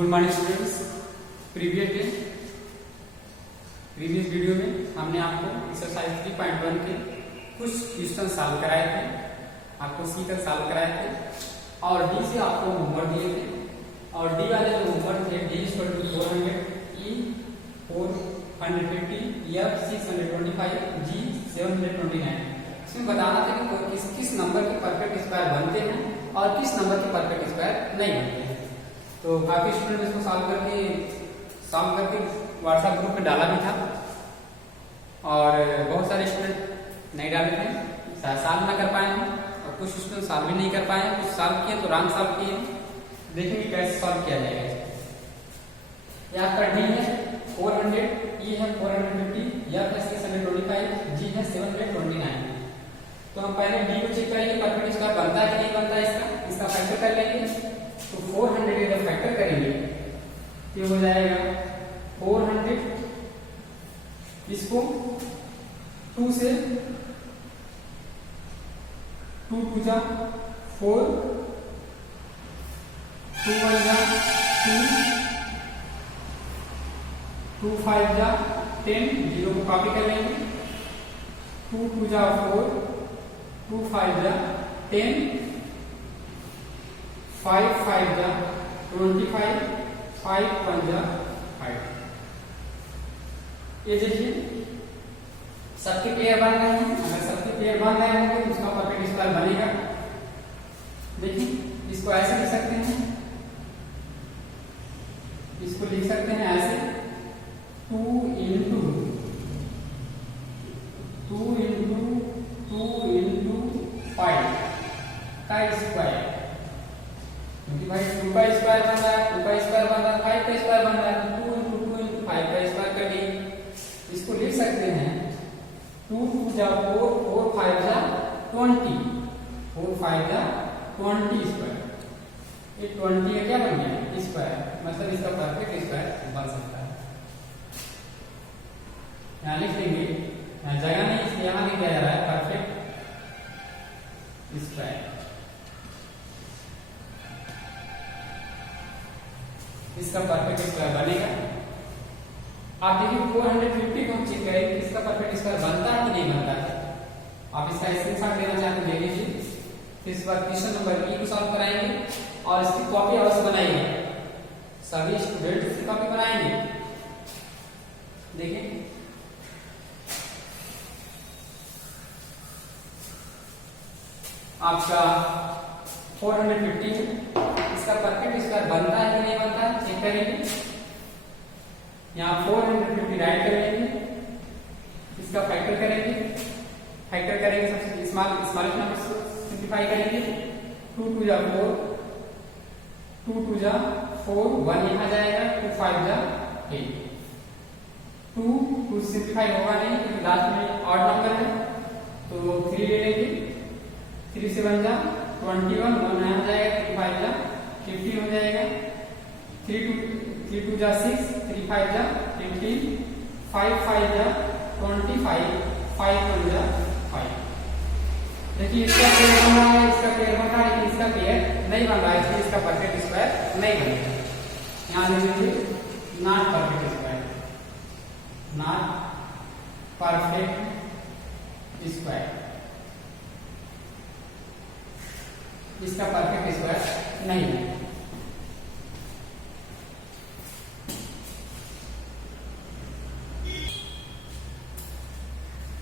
Good morning students. Previous video में हमने आपको एक्सरसाइज 3.1 के कुछ क्वेश्चन सॉल्व कराए थे, आपको सीकर सॉल्व कराए थे और डी से आपको होमवर्क दिए थे। और डी वाले जो होमवर्क थे डी = 400, ई 450, एफ 625, जी 729। इसमें बताना था कि किस नंबर के परफेक्ट स्क्वायर बनते हैं और किस नंबर के परफेक्ट स्क्वायर नहीं बनते हैं। तो काफी स्टूडेंट इसको सॉल्व करके व्हाट्सएप ग्रुप में डाला भी था और बहुत सारे स्टूडेंट नहीं डाले थे, सॉल्व ना कर पाए हैं और कुछ स्टूडेंट सॉल्व भी नहीं कर पाए हैं। कुछ सॉल्व किए तो रॉन्ग सॉल्व किए। देखेंगे कैसे सॉल्व किया जाएगा। यहाँ पर डी है 400, ई है 450, एफ है 625, जी है 729। तो हम पहले डी को चेक करेंगे परफेक्ट स्क्वायर बनता है कि नहीं बनता है। इसका फैक्टर कर लेंगे। तो 400 का फैक्टर करेंगे तो हो जाएगा 400, इसको 2 से 2 2 जा 4, 2 1 जा 2, 2 5 जा 10, जीरो को कॉपी कर लेंगे। 2 2 जा 4, 2 5 जा 10, 5 5 जा 25, 5 1 जा 5। ये देखिए सबके पेयर बन रहे हैं। अगर सबके पेयर बन रहे होंगे तो उसका परफेक्ट स्क्वायर बनेगा। देखिए इसको ऐसे लिख सकते हैं, इसको लिख सकते हैं ऐसे 2 into 5 का स्क्वायर, क्योंकि भाई 2 का स्क्वायर बन रहा है, 2 का स्क्वायर बन रहा है, 5 का स्क्वायर बन रहा है, 2 into 2 into 5 का स्क्वायर कर लिए। इसको लिख सकते हैं 2 2 जा 4, 4 5 जा 20, 4 5 जा 20 स्क्वायर। ये 20 का क्या बन गया स्क्वायर, मतलब इसका परफेक्ट स्क्वायर बन सकता है। यहाँ लिख देंगे, जगह नहीं इसलिए यहाँ लिख दिया जा रहा है परफेक्ट स्क्वायर। इसका परफेक्ट स्क्वायर बनेगा। आप देखिए 450 को चेक करेंगे इसका परफेक्ट स्क्वायर बनता है कि नहीं बनता है। आप इसका स्क्रीनशॉट लेना चाहते हैं ले लीजिए। फिर इस बार क्वेश्चन नंबर ई को सॉल्व कराएंगे और इसकी कॉपी अवश्य बनाएंगे। सभी स्टूडेंट इसकी कॉपी बनाएंगे। देखिए आपका 450 है, इसका परफेक्ट स्क्वायर बनता है कि नहीं बनता है चेक करेंगे। यहाँ 450 राइट करेंगे, इसका फैक्टर करेंगे। सबसे स्मॉलेस्ट नंबर से सिंपलीफाई करेंगे। 2 2 जा 4, 2 2 जा 4, 1 यहाँ जाएगा, 2 5 जा 8। 2 सिंपलीफाई होगा नहीं क्योंकि लास्ट में ऑड नंबर है, तो 3 ले लेंगे। 3 से 1 जा 21, 1 यहाँ जाएगा, 3 5 जा 50 हो जाएगा। 3 2 जा 6, 3 5 जा 15, 5 5 जा 25, 5 1 जा 5। देखिए इसका पेयर बन रहा है, इसका पेयर बन रहा है, लेकिन इसका पेयर नहीं बन रहा है, इसलिए इसका परफेक्ट स्क्वायर नहीं बनेगा। यहाँ लिख लीजिए not perfect square, not perfect square. इसका परफेक्ट स्क्वायर नहीं है।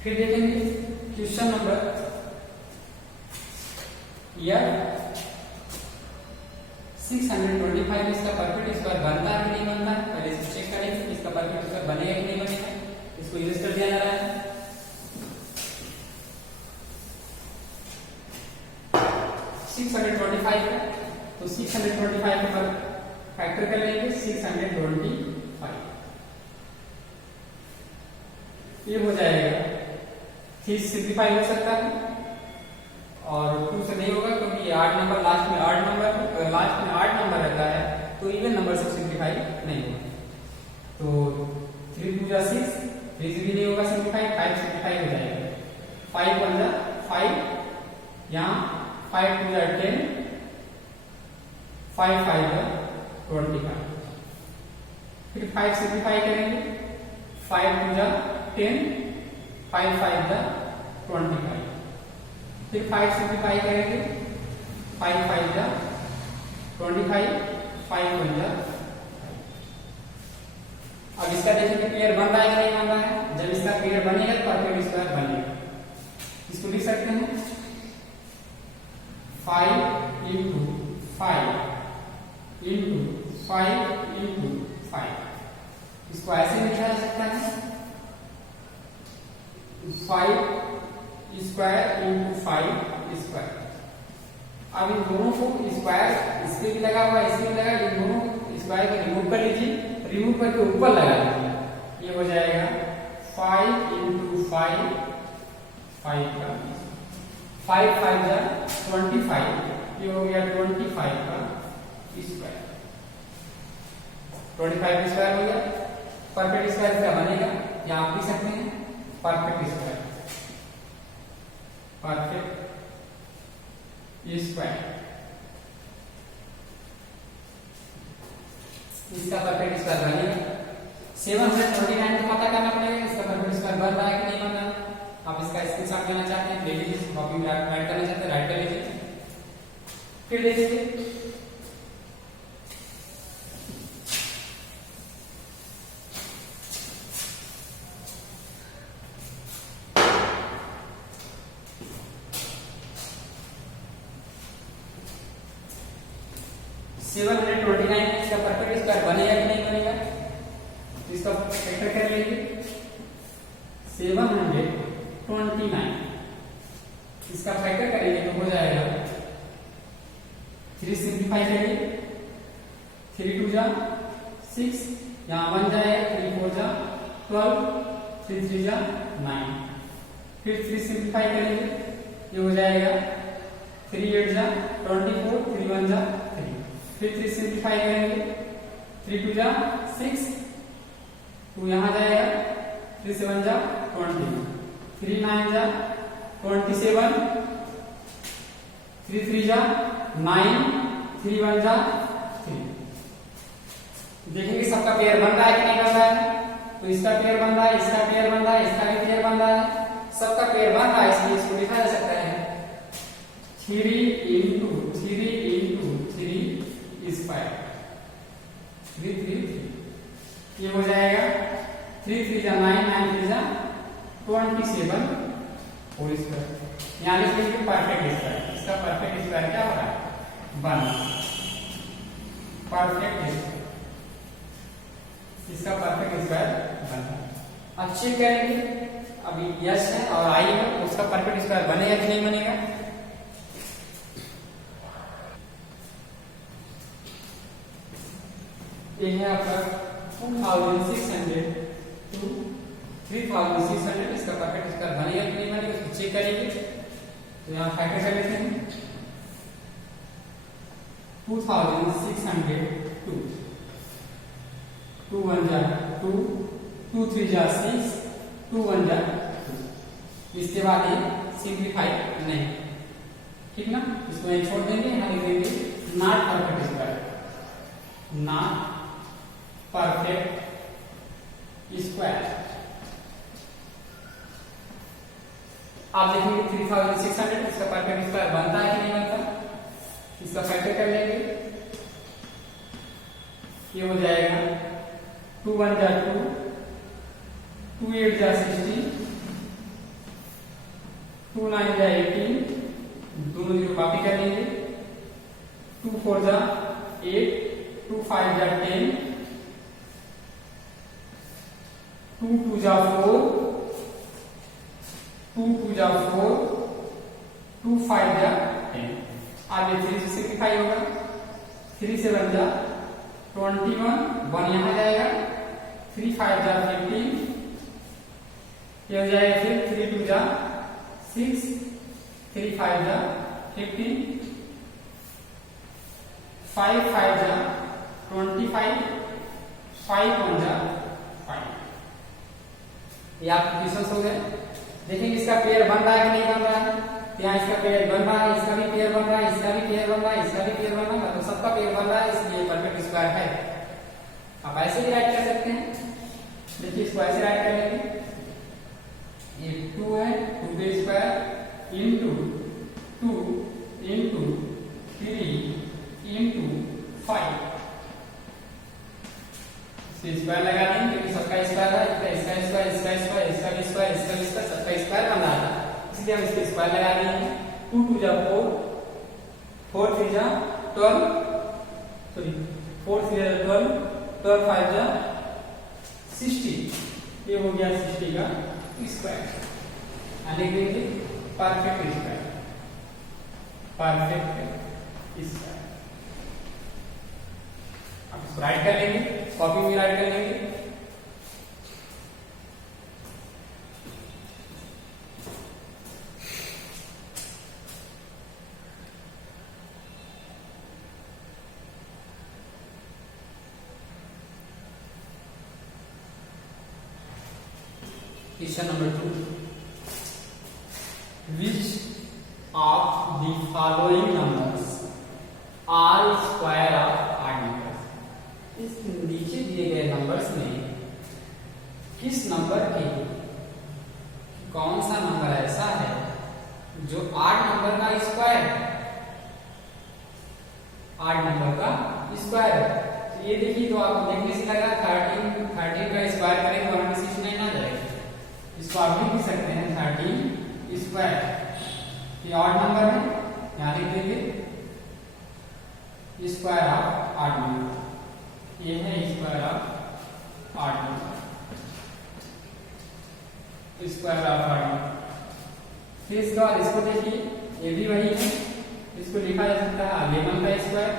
फिर देखेंगे क्वेश्चन नंबर या 625 में इसका परफेक्ट स्क्वायर बनता है कि नहीं बनता है। पहले इसे चेक करेंगे इसका परफेक्ट स्क्वायर बनेगा कि नहीं बनेगा। इसको यूज कर दिया जा रहा है 625 है, तो 625 के पर फैक्टर कर लेंगे 625। ये हो जाएगा 3 सिंपलीफाई हो सकता है और 2 से नहीं होगा क्योंकि 8 नंबर लास्ट में 8 नंबर रहता है, तो इवन नंबर से सिंपलीफाई नहीं होगा। तो 3 2 जा 6, 3 से भी नहीं होगा सिंपलीफाई, 5 सिंपलीफाई हो जाएगा। 5 1 जा 5, यहाँ 5 2 जा 10, 5 5 जा 25। फिर 5 सिंप्लीफाई करेंगे, 5 टू जा 10, 5 5 जा 25, फिर 5 सिंप्लीफाई करेंगे, 5 5 जा 25, 5 1 जा। अब इसका देखिए पेयर बन रहा है कि नहीं बन रहा है। जब इसका पेयर बनेगा तो परफेक्ट स्क्वायर बनेगा। इसको लिख सकते हैं 5 इंटू 5 इंटू 5 इंटू 5। इसको ऐसे लिखा जा सकता है 5 स्क्वायर इंटू 5 स्क्वायर। अब इन दोनों को स्क्वायर, इसके भी लगा हुआ है, इसके भी लगा, इन दोनों स्क्वायर को रिमूव कर लीजिए, रिमूव करके ऊपर लगा लीजिए। ये हो जाएगा 5 इंटू 5, 5 का 5 5 जा 25, ये हो गया 25 का स्क्वायर। 25 स्क्वायर हो गया। परफेक्ट स्क्वायर क्या बनेगा, या आप लिख सकते हैं परफेक्ट स्क्वायर, परफेक्ट स्क्वायर। इसका परफेक्ट स्क्वायर बनेगा 729 को पता करना पड़ेगा इसका परफेक्ट स्क्वायर बन रहा है कि नहीं बन रहा है। आप इसका स्क्रीनशॉट लेना चाहते हैं, ले लीजिए, कॉपी में राइट करना चाहते हैं राइट कर लीजिए। फिर देखिए 729 इसका परफेक्ट स्क्वायर बनेगा कि नहीं बनेगा। इसका फैक्टर कर लेंगे 729, इसका फैक्टर करेंगे तो हो जाएगा 3 सिंप्लीफाई करिए, 3 2 जा 6, यहाँ 1 जाएगा, 3 4 जा 12, 3 3 जा 9, फिर 3 सिंप्लीफाई करेंगे, ये हो जाएगा 3 8 जा 24, 3 1 जा 3, फिर 3 सिंप्लीफाई करेंगे, 3 2 जा 6, 2 यहाँ जाएगा, 3 7 जा 20, 3 9 जा 27, 3 3 जा 9, 3 1 जा 3। देखेंगे सबका पेयर बन रहा है कि नहीं बन रहा है। तो इसका पेयर बन रहा है, इसका पेयर बन रहा है, इसका भी पेयर बन रहा है, सबका पेयर बन रहा है, इसलिए इसको लिखा जा सकता है 3 इंटू 3 स्क्वायर, 3 3 3। ये हो जाएगा 3 3 जा 9, 9 3 जा 27 होल स्क्वायर। यहाँ लिख लीजिए परफेक्ट स्क्वायर। इसका परफेक्ट स्क्वायर क्या हो रहा है, बन परफेक्ट स्क्वायर। इसका परफेक्ट स्क्वायर बन रहा है। अब चेक करेंगे, अभी यस है और आई है, उसका परफेक्ट स्क्वायर बनेगा कि नहीं बनेगा। ये है आपका 2600 to 3600, इसका परफेक्ट स्क्वायर बनेगा कि नहीं बनेगा उसको चेक करेंगे। तो यहाँ फैक्टर कर लेते हैं 2600 2, 2 1 जा 2, 2 3 जा 6, 2 1 जा 2। इसके बाद ये सिंप्लीफाई नहीं, ठीक ना, इसको यहीं छोड़ देंगे, यहाँ लिख देंगे not perfect square, not perfect square. आप देखेंगे 3600 इसका परफेक्ट स्क्वायर बनता है कि नहीं बनता। इसका फैक्टर कर लेंगे, ये हो जाएगा 2 1 जा 2, 2 8 जा 16, 2 9 जा 18, दोनों जीरो कॉपी कर लेंगे, 2 4 जा 8, 2 5 जा 10, 2 2 जा 4, 2 2 जा 4, 2 5 जा 10। आगे 3 से सिंप्लीफाई होगा, 3 7 जा 21, 1 यहाँ जाएगा, 3 5 जा 15, ये हो जाएगा फिर 3 2 जा 6, 3 5 जा 15, 5 5 जा 25, 5 1 जा 5। ये आपके क्वेश्चन हो गए। देखेंगे इसका पेयर बन रहा है कि नहीं बन रहा है। यहाँ इसका पेयर बन रहा है, इसका भी पेयर बन रहा है, इसका भी पेयर बन रहा है, इसका भी पेयर बन रहा है, मतलब सबका पेयर बन रहा है, इसलिए परफेक्ट स्क्वायर है। आप ऐसे भी राइट कर सकते हैं। देखिए इसको ऐसे राइट कर लेंगे, ये 2 है, 2 का स्क्वायर इंटू 2 इंटू 3 इंटू 5, इसके स्क्वायर लगा देंगे क्योंकि सबका स्क्वायर है, इसका स्क्वायर, इसका स्क्वायर, इसका भी स्क्वायर, इसका भी स्क्वायर, सबका स्क्वायर बन रहा था, इसलिए हम इसके स्क्वायर लगा देंगे। 2 2 जा 4, 4 3 जा 12, सॉरी 4 3 जा 12, 12 5 जा 60, ये हो गया 60 का स्क्वायर। लिख देंगे परफेक्ट स्क्वायर, परफेक्ट स्क्वायर। अब इसको राइट कर लेंगे, कॉपी में राइट कर लेंगे। Question number 2. Which of the following numbers are square of odd numbers? इस नीचे दिए गए नंबर्स में किस नंबर के कौन सा नंबर ऐसा है जो 8 नंबर का स्क्वायर है, 8 नंबर का स्क्वायर है। तो ये देखिए, तो आपको देखने से लगा 13 का स्क्वायर करेंगे 169 आ जाएगा। इसको आप भी लिख सकते हैं 13 स्क्वायर, ये ऑड नंबर है, यहाँ लिख देंगे स्क्वायर ऑफ ऑड नंबर, ये है square of odd number, square of odd number. फिर इसके बाद इसको देखिए, ये भी वही है, इसको लिखा जा सकता है 11 का स्क्वायर,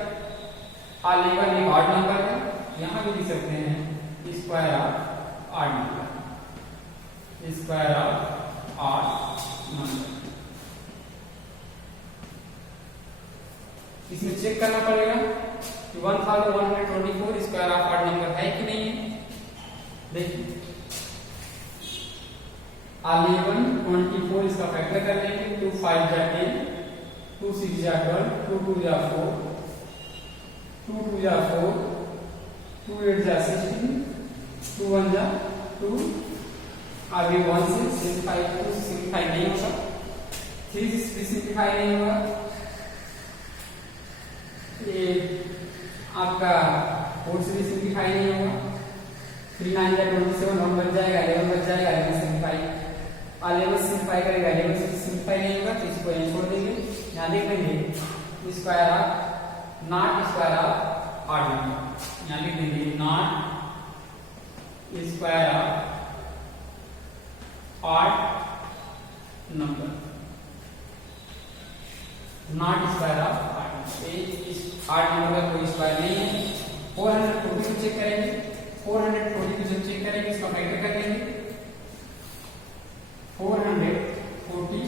11 एक ऑड नंबर है, यहाँ भी लिख सकते हैं square of odd number, square of odd number. इसमें चेक करना पड़ेगा कि 1124 स्क्वायर ऑफ ऑड नंबर है कि नहीं है। देखिए 11 24 इसका फैक्टर कर लेंगे, 2 5 जा 10, 2 6 जा 12, 2 2 जा 4, 2 2 जा 4, 2 8 जा 16, 2 1 जा 2, आगे 1 से सिंप्लीफाई, 2 से सिंप्लीफाई नहीं होगा, 3 से सिंप्लीफाई नहीं होगा, ये आपका 4 से भी सिंप्लीफाई नहीं होगा, 3 9 जा 27, 1 बच जाएगा, 11 बच जाएगा, 11 सिंप्लीफाई, 11 सिंप्लीफाई करेगा, 11 से सिंप्लीफाई नहीं होगा, तो इसको यहीं छोड़ देंगे। यहाँ देख लेंगे square of not square of odd number, यहाँ लिख देंगे not square of odd number, not square of odd number, इस ऑड नंबर का कोई स्क्वायर नहीं है। 440 को चेक करेंगे, 440 को जब चेक करेंगे इसका फैक्टर कर लेंगे, 440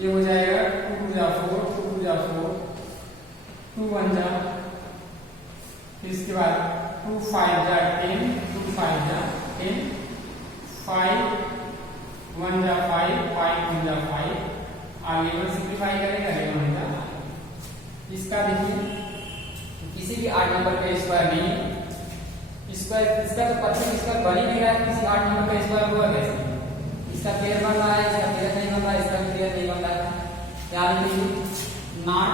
ये हो जाएगा 2 2 जा 4, 2 2 जा 4, 2 1 जा, इसके बाद 2 5 जा 10, 2 5 जा 10, 5 1 जा 5, 5 1 जा 5, आगे 11 सिंप्लीफाई करेगा, 11 जा। इसका देखिए किसी भी 8 नंबर का स्क्वायर नहीं है, स्क्वायर इसका तो परफेक्ट स्क्वायर बन ही नहीं रहा है, किसी 8 नंबर का स्क्वायर हुआ कैसे, इसका पेयर बन रहा है, इसका पेयर नहीं बन रहा है, इसका पेयर नहीं बन रहा है। याद रखिए not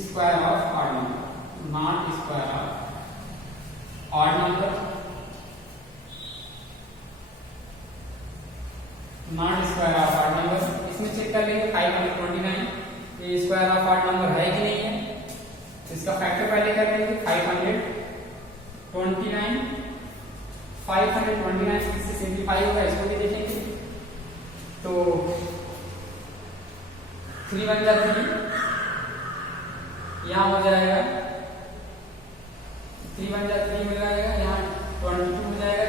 square of odd number, not square of odd number, not square of odd number. इसमें चेक कर लेंगे 529, ये स्क्वायर ऑफ ऑड नंबर है कि नहीं है, इसका फैक्टर पहले कर लेंगे 529, 529 इससे सिंप्लीफाई होगा, इसको भी देखेंगे, तो 3 1 जा 3, यहाँ हो जाएगा 3 1 जा 3 हो जाएगा, यहाँ 22 हो जाएगा,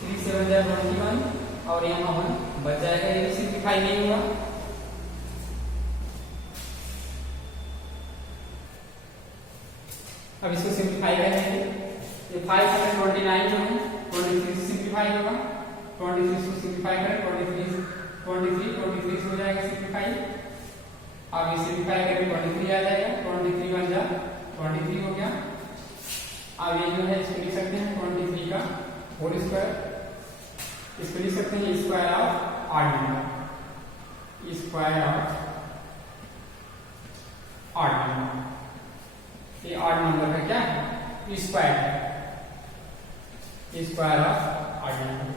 3 7 जा 21 और यहाँ 1 बच जाएगा, ये सिंप्लीफाई नहीं हुआ। अब इसको सिंप्लीफाई करेंगे, ये 529 जो है 23 से सिंप्लीफाई होगा, 23 को सिंप्लीफाई करें, 23 हो जाएगा सिंप्लीफाई, अब ये सिंप्लीफाई करके 23 आ जाएगा, 23 1 जा 23 हो गया, अब ये जो है इसको लिख सकते हैं 23 का होल स्क्वायर, इसको लिख सकते हैं square of odd number, square of odd number. ये ऑड नंबर का क्या है, स्क्वायर है, स्क्वायर ऑफ ऑड नंबर।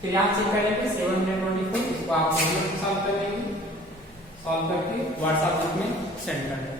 फिर यहाँ चेक करेंगे 724, इसको आप सॉल्व कर लेंगे, सॉल्व करके व्हाट्सएप ग्रुप में सेंड कर देंगे।